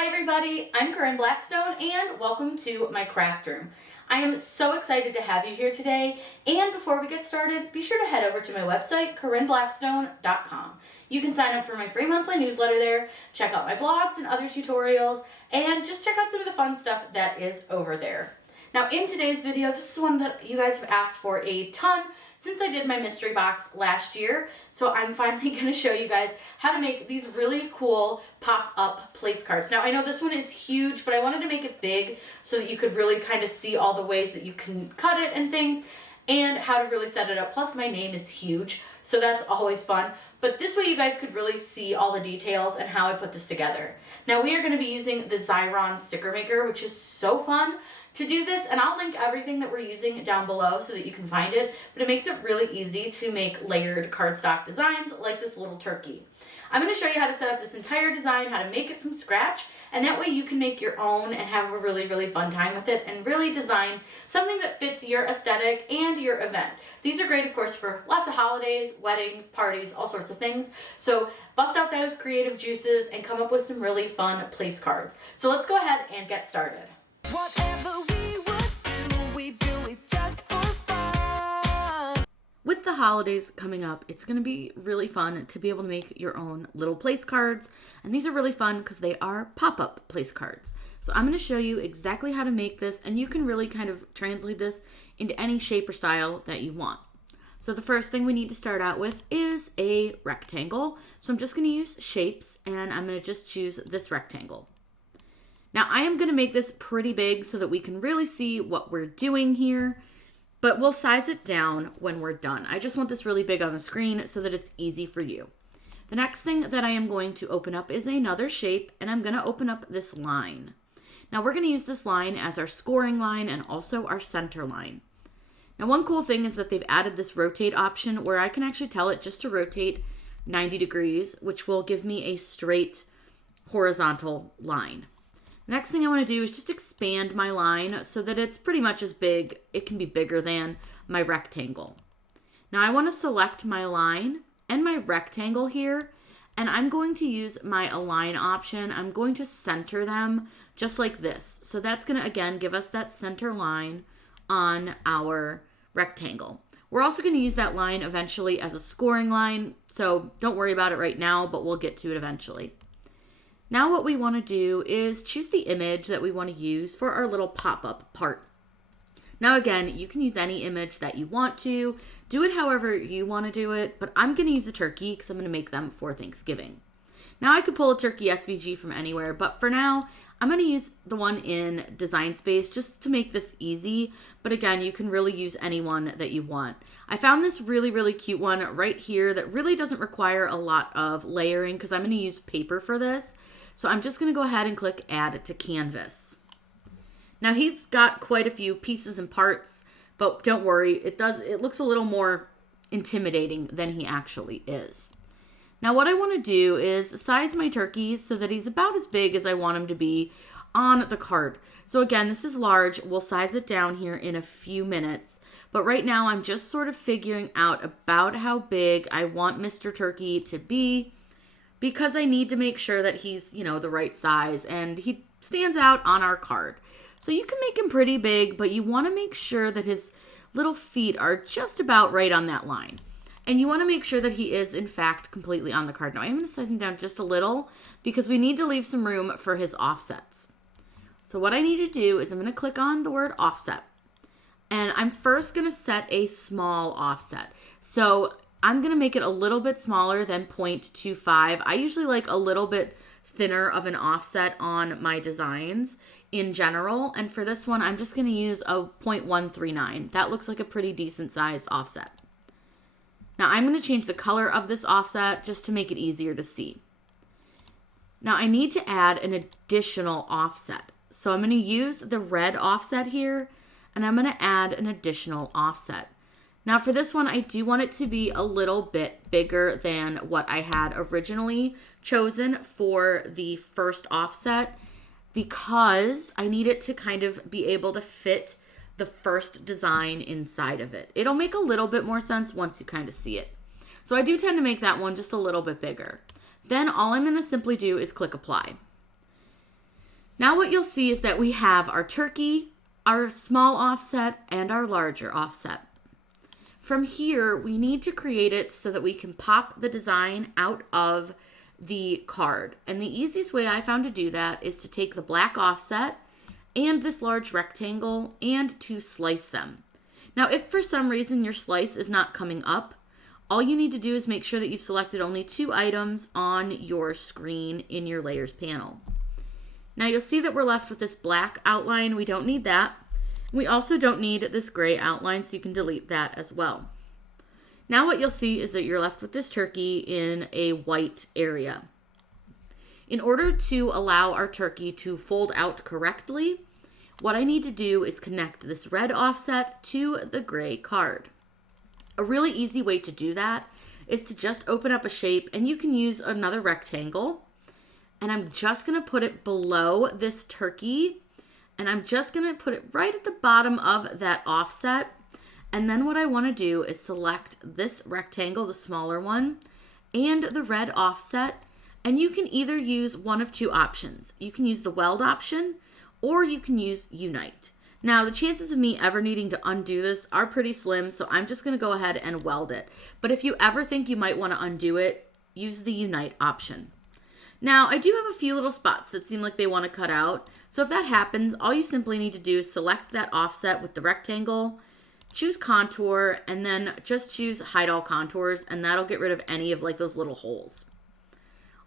Hi everybody, I'm Corinne Blackstone and welcome to my craft room. I am so excited to have you here today, and before we get started, be sure to head over to my website, CorinneBlackstone.com. You can sign up for my free monthly newsletter there, check out my blogs and other tutorials, and just check out some of the fun stuff that is over there. Now in today's video, this is one that you guys have asked for a ton since I did my mystery box last year, so I'm finally going to show you guys how to make these really cool pop-up place cards. Now I know this one is huge, but I wanted to make it big so that you could really kind of see all the ways that you can cut it and things, and how to really set it up. Plus my name is huge, so that's always fun. But this way you guys could really see all the details and how I put this together. Now we are going to be using the Xyron sticker maker, which is so fun to do this, and I'll link everything that we're using down below so that you can find it, but it makes it really easy to make layered cardstock designs like this little turkey. I'm going to show you how to set up this entire design, how to make it from scratch, and that way you can make your own and have a really fun time with it and really design something that fits your aesthetic and your event. These are great, of course, for lots of holidays, weddings, parties, all sorts of things. So bust out those creative juices and come up with some really fun place cards. So let's go ahead and get started. Whatever we would do, we do it just for fun. With the holidays coming up, it's going to be really fun to be able to make your own little place cards. And these are really fun because they are pop-up place cards. So I'm going to show you exactly how to make this, and you can really kind of translate this into any shape or style that you want. So the first thing we need to start out with is a rectangle. So I'm just going to use shapes, and I'm going to just choose this rectangle. Now I am going to make this pretty big so that we can really see what we're doing here, but we'll size it down when we're done. I just want this really big on the screen so that it's easy for you. The next thing that I am going to open up is another shape, and I'm going to open up this line. Now we're going to use this line as our scoring line and also our center line. Now one cool thing is that they've added this rotate option where I can actually tell it just to rotate 90 degrees, which will give me a straight horizontal line. Next thing I want to do is just expand my line so that it's pretty much as big. It can be bigger than my rectangle. Now I want to select my line and my rectangle here, and I'm going to use my align option. I'm going to center them just like this. So that's going to, again, give us that center line on our rectangle. We're also going to use that line eventually as a scoring line, so don't worry about it right now, but we'll get to it eventually. Now what we want to do is choose the image that we want to use for our little pop-up part. Now again, you can use any image that you want to. Do it however you want to do it, but I'm going to use a turkey because I'm going to make them for Thanksgiving. Now I could pull a turkey SVG from anywhere, but for now, I'm going to use the one in Design Space just to make this easy, but again, you can really use any one that you want. I found this really cute one right here that really doesn't require a lot of layering because I'm going to use paper for this. So I'm just going to go ahead and click Add to Canvas. Now he's got quite a few pieces and parts, but don't worry, it looks a little more intimidating than he actually is. Now what I want to do is size my turkeys so that he's about as big as I want him to be on the card. So again, this is large. We'll size it down here in a few minutes. But right now I'm just sort of figuring out about how big I want Mr. Turkey to be, because I need to make sure that he's, the right size and he stands out on our card. So you can make him pretty big, but you want to make sure that his little feet are just about right on that line. And you want to make sure that he is, in fact, completely on the card. Now I'm going to size him down just a little because we need to leave some room for his offsets. So what I need to do is I'm going to click on the word offset. And I'm first going to set a small offset. So I'm going to make it a little bit smaller than 0.25. I usually like a little bit thinner of an offset on my designs in general. And for this one, I'm just going to use a 0.139. That looks like a pretty decent size offset. Now I'm going to change the color of this offset just to make it easier to see. Now I need to add an additional offset. So I'm going to use the red offset here, and I'm going to add an additional offset. Now for this one, I do want it to be a little bit bigger than what I had originally chosen for the first offset because I need it to kind of be able to fit the first design inside of it. It'll make a little bit more sense once you kind of see it. So I do tend to make that one just a little bit bigger. Then all I'm going to simply do is click apply. Now what you'll see is that we have our turkey, our small offset, and our larger offset. From here, we need to create it so that we can pop the design out of the card. And the easiest way I found to do that is to take the black offset and this large rectangle and to slice them. Now, if for some reason your slice is not coming up, all you need to do is make sure that you've selected only 2 items on your screen in your layers panel. Now you'll see that we're left with this black outline. We don't need that. We also don't need this gray outline, so you can delete that as well. Now what you'll see is that you're left with this turkey in a white area. In order to allow our turkey to fold out correctly, what I need to do is connect this red offset to the gray card. A really easy way to do that is to just open up a shape, and you can use another rectangle. And I'm just going to put it below this turkey, and I'm just going to put it right at the bottom of that offset. And then what I want to do is select this rectangle, the smaller one, and the red offset. And you can either use one of 2 options. You can use the weld option, or you can use unite. Now, the chances of me ever needing to undo this are pretty slim, so I'm just going to go ahead and weld it. But if you ever think you might want to undo it, use the unite option. Now, I do have a few little spots that seem like they want to cut out. So if that happens, all you simply need to do is select that offset with the rectangle, choose contour, and then just choose hide all contours, and that'll get rid of any of like those little holes.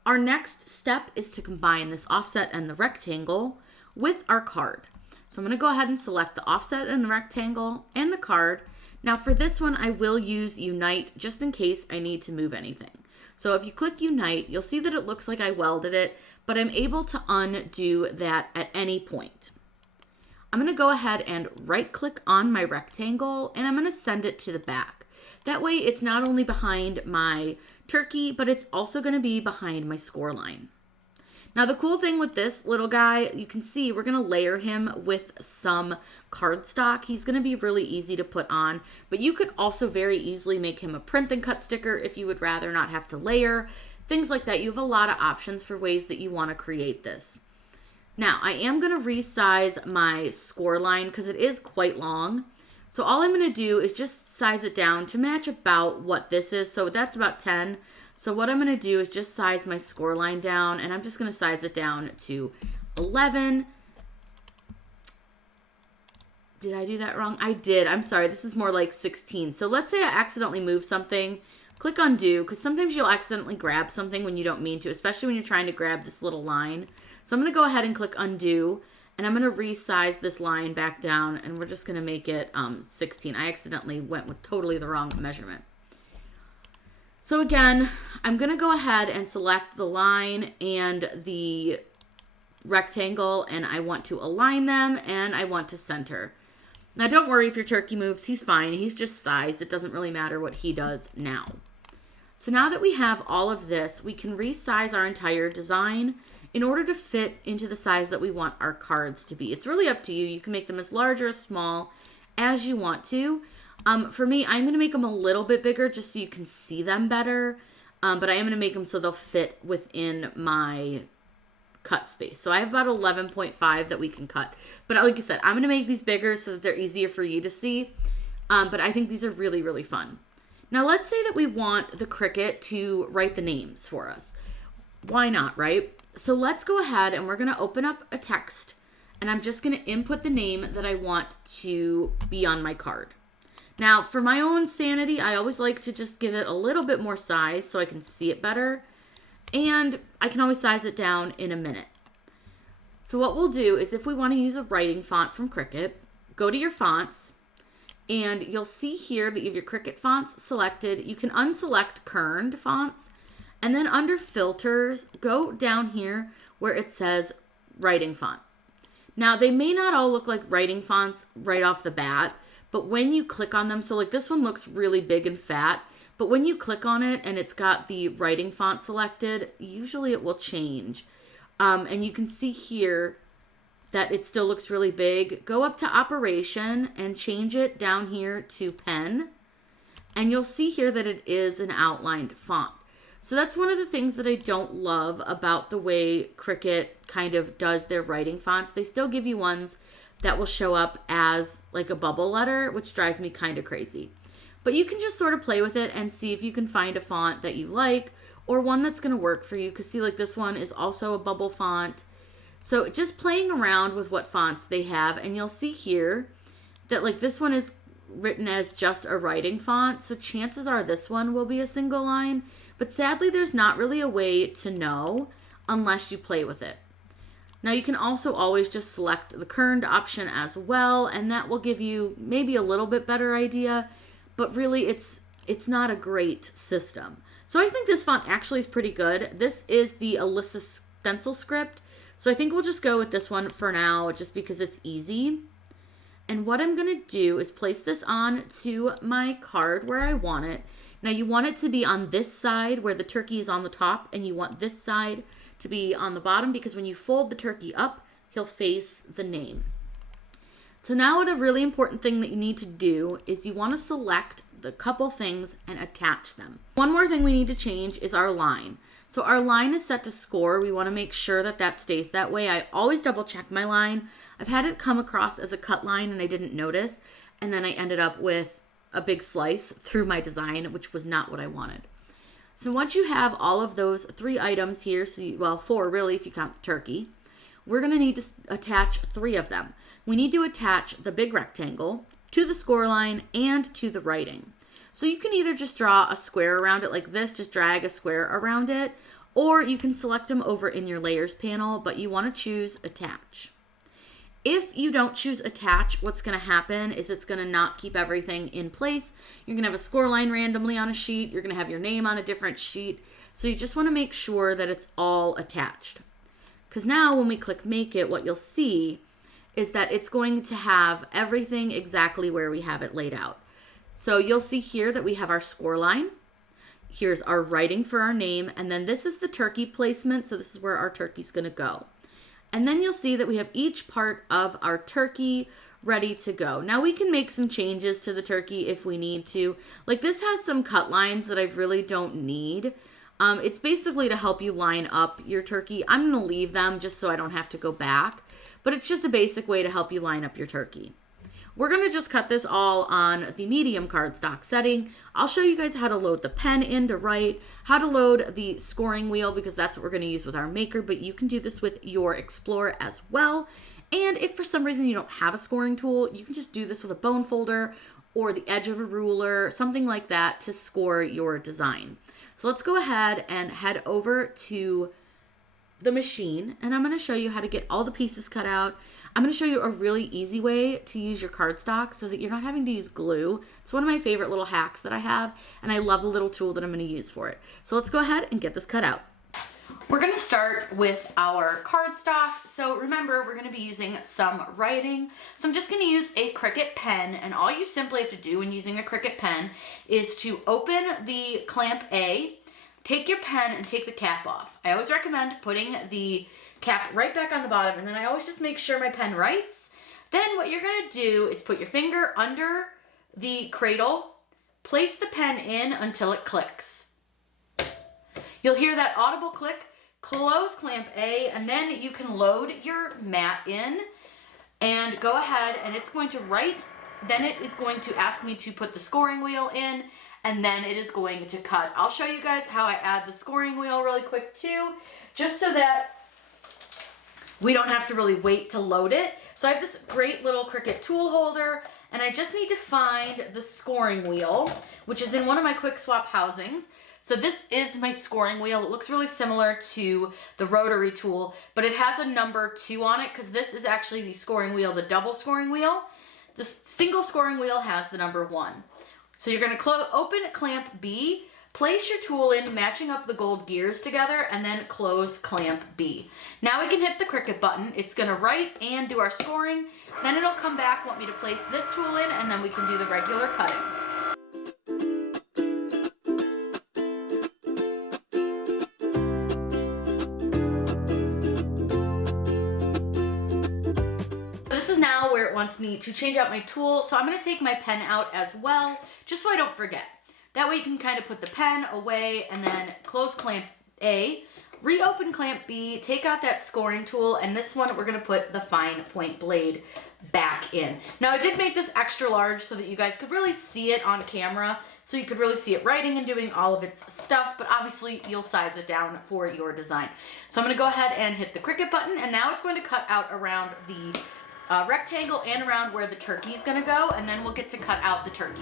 Our next step is to combine this offset and the rectangle with our card. So I'm going to go ahead and select the offset and the rectangle and the card. Now for this one, I will use unite just in case I need to move anything. So if you click unite, you'll see that it looks like I welded it, but I'm able to undo that at any point. I'm going to go ahead and right click on my rectangle, and I'm going to send it to the back. That way it's not only behind my turkey, but it's also going to be behind my score line. Now the cool thing with this little guy, you can see we're going to layer him with some cardstock. He's going to be really easy to put on, but you could also very easily make him a print and cut sticker if you would rather not have to layer, things like that. You have a lot of options for ways that you want to create this. Now I am going to resize my score line because it is quite long. So all I'm going to do is just size it down to match about what this is. So that's about 10. So what I'm going to do is just size my score line down, and I'm just going to size it down to 11. Did I do that wrong? I did. I'm sorry. This is more like 16. So let's say I accidentally move something. Click undo, because sometimes you'll accidentally grab something when you don't mean to, especially when you're trying to grab this little line. So I'm going to go ahead and click undo, and I'm going to resize this line back down, and we're just going to make it 16. I accidentally went with totally the wrong measurement. So again, I'm going to go ahead and select the line and the rectangle, and I want to align them, and I want to center. Now don't worry if your turkey moves, he's fine. He's just sized. It doesn't really matter what he does now. So now that we have all of this, we can resize our entire design in order to fit into the size that we want our cards to be. It's really up to you. You can make them as large or as small as you want to. For me, I'm going to make them a little bit bigger just so you can see them better. But I am going to make them so they'll fit within my cut space. So I have about 11.5 that we can cut. But like I said, I'm going to make these bigger so that they're easier for you to see. But I think these are really, really fun. Now let's say that we want the Cricut to write the names for us. Why not, right? So let's go ahead and we're going to open up a text. And I'm just going to input the name that I want to be on my card. Now, for my own sanity, I always like to just give it a little bit more size so I can see it better. And I can always size it down in a minute. So what we'll do is if we want to use a writing font from Cricut, go to your fonts, and you'll see here that you have your Cricut fonts selected. You can unselect kerned fonts, and then under filters, go down here where it says writing font. Now, they may not all look like writing fonts right off the bat, but when you click on them, so like this one looks really big and fat, but when you click on it and it's got the writing font selected, usually it will change. And you can see here that it still looks really big. Go up to operation and change it down here to pen. And you'll see here that it is an outlined font. So that's one of the things that I don't love about the way Cricut kind of does their writing fonts. They still give you ones that will show up as like a bubble letter, which drives me kind of crazy. But you can just sort of play with it and see if you can find a font that you like or one that's going to work for you. Because see, like this one is also a bubble font. So just playing around with what fonts they have, and you'll see here that like this one is written as just a writing font. So chances are this one will be a single line. But sadly, there's not really a way to know unless you play with it. Now you can also always just select the kerned option as well, and that will give you maybe a little bit better idea, but really it's not a great system. So I think this font actually is pretty good. This is the Alyssa stencil script, so I think we'll just go with this one for now just because it's easy. And what I'm going to do is place this on to my card where I want it. Now you want it to be on this side where the turkey is on the top, and you want this side to be on the bottom because when you fold the turkey up, he'll face the name. So now what a really important thing that you need to do is you want to select the couple things and attach them. One more thing we need to change is our line. So our line is set to score. We want to make sure that that stays that way. I always double check my line. I've had it come across as a cut line and I didn't notice, and then I ended up with a big slice through my design, which was not what I wanted. So once you have all of those 3 items here, well, 4 really if you count the turkey, we're going to need to attach 3 of them. We need to attach the big rectangle to the score line and to the writing. So you can either just draw a square around it like this, just drag a square around it, or you can select them over in your layers panel, but you want to choose attach. If you don't choose attach, what's going to happen is it's going to not keep everything in place. You're going to have a score line randomly on a sheet. You're going to have your name on a different sheet. So you just want to make sure that it's all attached. Because now when we click make it, what you'll see is that it's going to have everything exactly where we have it laid out. So you'll see here that we have our score line. Here's our writing for our name. And then this is the turkey placement. So this is where our turkey's going to go. And then you'll see that we have each part of our turkey ready to go. Now we can make some changes to the turkey if we need to. Like this has some cut lines that I really don't need. It's basically to help you line up your turkey. I'm going to leave them just so I don't have to go back. But it's just a basic way to help you line up your turkey. We're going to just cut this all on the medium cardstock setting. I'll show you guys how to load the pen in to write, how to load the scoring wheel because that's what we're going to use with our maker, but you can do this with your Explorer as well. And if for some reason you don't have a scoring tool, you can just do this with a bone folder or the edge of a ruler, something like that to score your design. So let's go ahead and head over to the machine, and I'm going to show you how to get all the pieces cut out. I'm going to show you a really easy way to use your cardstock so that you're not having to use glue. It's one of my favorite little hacks that I have, and I love the little tool that I'm going to use for it. So let's go ahead and get this cut out. We're going to start with our cardstock. So remember, we're going to be using some writing. So I'm just going to use a Cricut pen, and all you simply have to do when using a Cricut pen is to open the clamp A, take your pen and take the cap off. I always recommend putting the cap right back on the bottom, and then I always just make sure my pen writes. Then what you're going to do is put your finger under the cradle, place the pen in until it clicks. You'll hear that audible click, close clamp A, and then you can load your mat in and go ahead, and it's going to write. Then it is going to ask me to put the scoring wheel in, and then it is going to cut. I'll show you guys how I add the scoring wheel really quick too, just so that we don't have to really wait to load it. So I have this great little Cricut tool holder, and I just need to find the scoring wheel, which is in one of my quick swap housings. So this is my scoring wheel. It looks really similar to the rotary tool, but it has a number 2 on it because this is actually the scoring wheel, the double scoring wheel. The single scoring wheel has the number 1. So you're going to open clamp B, place your tool in, matching up the gold gears together, and then close clamp B. Now we can hit the Cricut button. It's going to write and do our scoring. Then it'll come back, want me to place this tool in, and then we can do the regular cutting. This is now where it wants me to change out my tool, so I'm going to take my pen out as well, just so I don't forget. That way you can kind of put the pen away and then close clamp A, reopen clamp B, take out that scoring tool, and this one we're gonna put the fine point blade back in. Now I did make this extra large so that you guys could really see it on camera, so you could really see it writing and doing all of its stuff, but obviously you'll size it down for your design. So I'm gonna go ahead and hit the Cricut button, and now it's going to cut out around the rectangle and around where the turkey is gonna go, and then we'll get to cut out the turkey.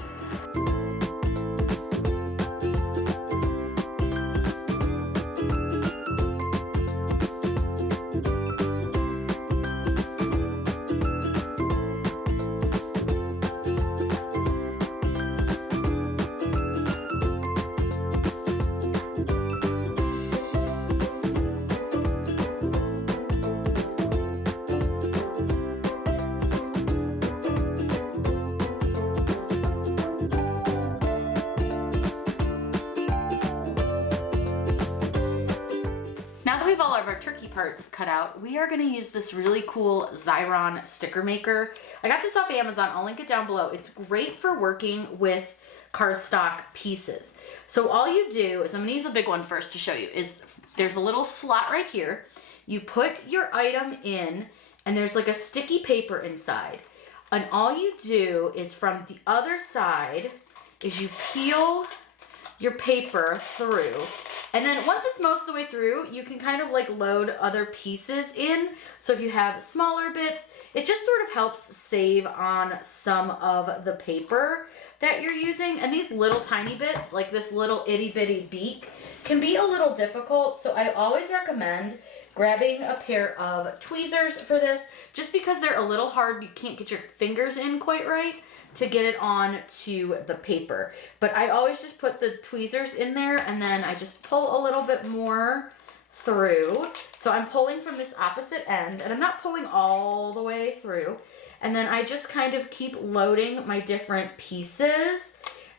All of our turkey parts cut out, we are going to use this really cool Xyron sticker maker. I got this off Amazon. I'll link it down below. It's great for working with cardstock pieces. So all you do is, I'm going to use a big one first to show you, is there's a little slot right here. You put your item in, and there's like a sticky paper inside. And all you do is from the other side is you peel your paper through. And then once it's most of the way through, you can kind of like load other pieces in. So if you have smaller bits, it just sort of helps save on some of the paper that you're using. And these little tiny bits, like this little itty bitty beak, can be a little difficult. So I always recommend grabbing a pair of tweezers for this, just because they're a little hard. You can't get your fingers in quite right to get it on to the paper. But I always just put the tweezers in there, and then I just pull a little bit more through. So I'm pulling from this opposite end, and I'm not pulling all the way through. And then I just kind of keep loading my different pieces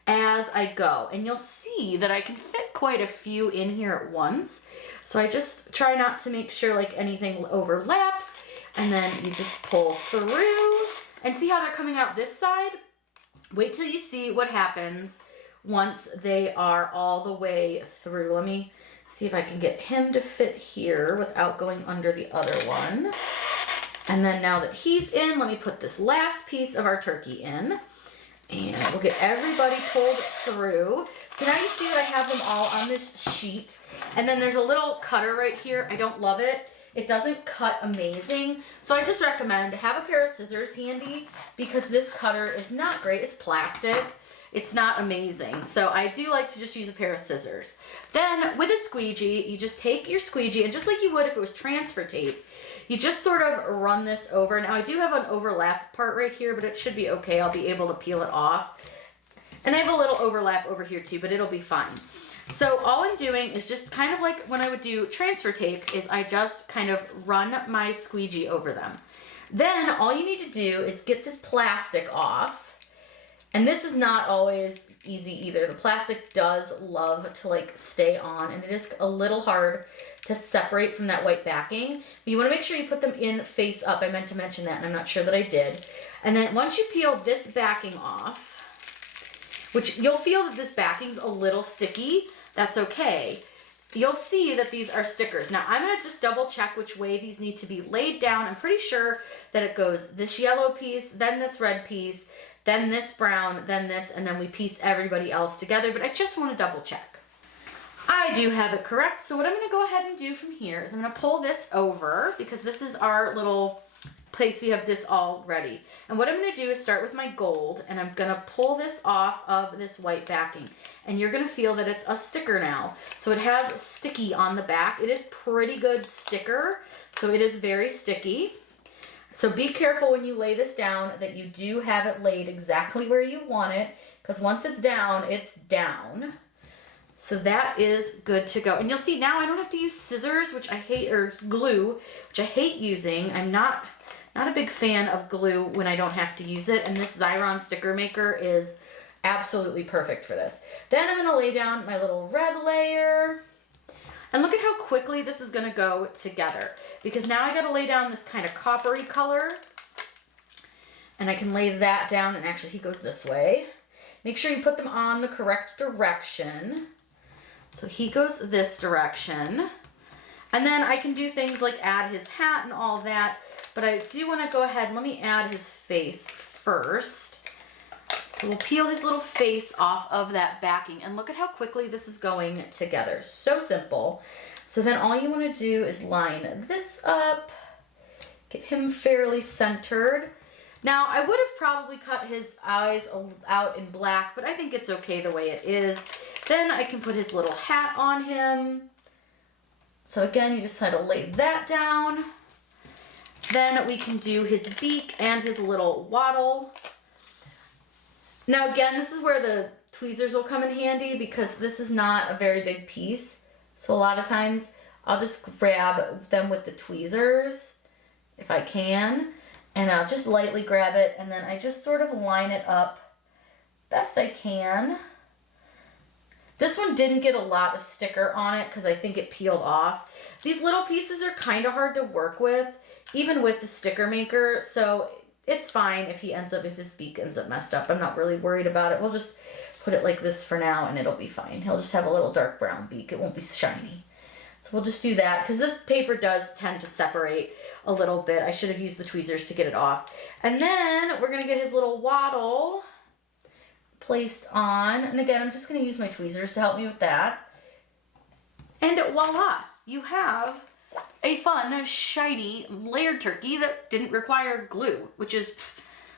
as I go. And you'll see that I can fit quite a few in here at once. So I just try not to make sure like anything overlaps, and then you just pull through. And see how they're coming out this side? Wait till you see what happens once they are all the way through. Let me see if I can get him to fit here without going under the other one. And then now that he's in, let me put this last piece of our turkey in. And we'll get everybody pulled through. So now you see that I have them all on this sheet. And then there's a little cutter right here. I don't love it. It doesn't cut amazing, so I just recommend have a pair of scissors handy, because this cutter is not great. It's plastic. It's not amazing, so I do like to just use a pair of scissors. Then with a squeegee, you just take your squeegee, and just like you would if it was transfer tape, you just sort of run this over. Now I do have an overlap part right here, but it should be okay. I'll be able to peel it off. And I have a little overlap over here too, but it'll be fine. So all I'm doing is just kind of like when I would do transfer tape, is I just kind of run my squeegee over them. Then all you need to do is get this plastic off. And this is not always easy either. The plastic does love to like stay on, and it is a little hard to separate from that white backing. But you want to make sure you put them in face up. I meant to mention that, and I'm not sure that I did. And then once you peel this backing off, which you'll feel that this backing's a little sticky, that's okay. You'll see that these are stickers. Now I'm gonna just double check which way these need to be laid down. I'm pretty sure that it goes this yellow piece, then this red piece, then this brown, then this, and then we piece everybody else together, but I just wanna double check. I do have it correct, so what I'm gonna go ahead and do from here is I'm gonna pull this over, because this is our little place we have this all ready. And what I'm going to do is start with my gold, and I'm going to pull this off of this white backing. And you're going to feel that it's a sticker now. So it has sticky on the back. It is pretty good sticker, so it is very sticky. So be careful when you lay this down that you do have it laid exactly where you want it, because once it's down, it's down. So that is good to go. And you'll see now I don't have to use scissors, which I hate, or glue, which I hate using. I'm not a big fan of glue when I don't have to use it. And this Xyron sticker maker is absolutely perfect for this. Then I'm gonna lay down my little red layer. And look at how quickly this is gonna go together, because now I gotta lay down this kind of coppery color. And I can lay that down, and actually he goes this way. make sure you put them on the correct direction. So he goes this direction. And then I can do things like add his hat and all that, but I do want to go ahead and let me add his face first. So we'll peel his little face off of that backing, and look at how quickly this is going together. So simple. So then all you want to do is line this up, get him fairly centered. Now, I would have probably cut his eyes out in black, but I think it's okay the way it is. Then I can put his little hat on him. So again, you just kind of lay that down. Then we can do his beak and his little waddle. Now again, this is where the tweezers will come in handy because this is not a very big piece. So a lot of times I'll just grab them with the tweezers if I can, and I'll just lightly grab it, and then I just sort of line it up best I can. This one didn't get a lot of sticker on it because I think it peeled off. These little pieces are kind of hard to work with, even with the sticker maker, so it's fine if his beak ends up messed up. I'm not really worried about it. We'll just put it like this for now and it'll be fine. He'll just have a little dark brown beak. It won't be shiny. So we'll just do that because this paper does tend to separate a little bit. I should have used the tweezers to get it off. And then we're going to get his little waddle placed on. And again, I'm just going to use my tweezers to help me with that. And voila, you have a fun, shiny, layered turkey that didn't require glue, which is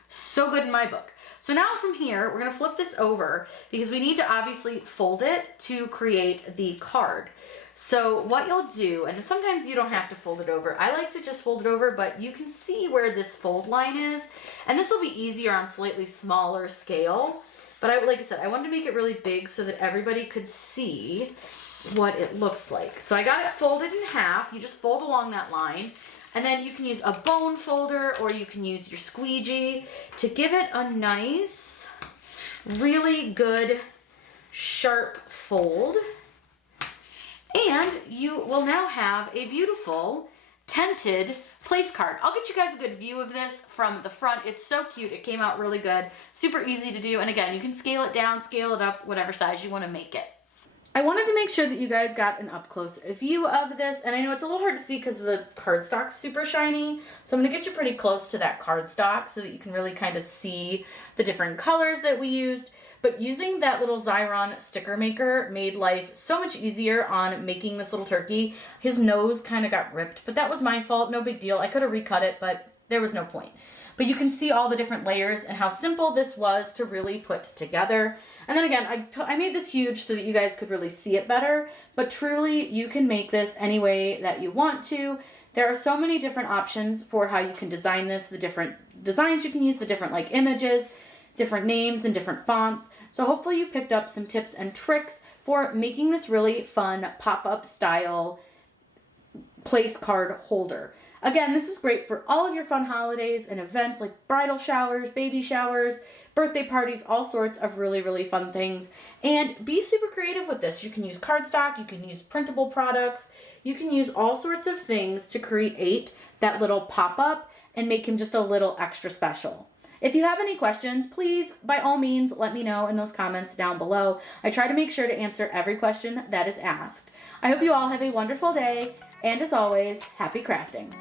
so good in my book. So now from here, we're gonna flip this over because we need to obviously fold it to create the card. So what you'll do, and sometimes you don't have to fold it over. I like to just fold it over, but you can see where this fold line is, and this will be easier on slightly smaller scale. But like I said, I wanted to make it really big so that everybody could see what it looks like. So I got it folded in half. You just fold along that line, and then you can use a bone folder or you can use your squeegee to give it a nice, really good, sharp fold. And you will now have a beautiful tinted place card. I'll get you guys a good view of this from the front. It's so cute. It came out really good. Super easy to do. And again, you can scale it down, scale it up, whatever size you want to make it. I wanted to make sure that you guys got an up-close view of this, and I know it's a little hard to see because the cardstock's super shiny, so I'm going to get you pretty close to that cardstock so that you can really kind of see the different colors that we used. But using that little Xyron sticker maker made life so much easier on making this little turkey. His nose kind of got ripped, but that was my fault, no big deal. I could have recut it, but there was no point. But you can see all the different layers and how simple this was to really put together. And then again, I made this huge so that you guys could really see it better, but truly you can make this any way that you want to. There are so many different options for how you can design this, the different designs you can use, the different like images, different names and different fonts. So hopefully you picked up some tips and tricks for making this really fun pop-up style place card holder. Again, this is great for all of your fun holidays and events like bridal showers, baby showers, birthday parties, all sorts of really, really fun things. And be super creative with this. You can use cardstock, you can use printable products, you can use all sorts of things to create that little pop-up and make him just a little extra special. If you have any questions, please, by all means, let me know in those comments down below. I try to make sure to answer every question that is asked. I hope you all have a wonderful day, and as always, happy crafting.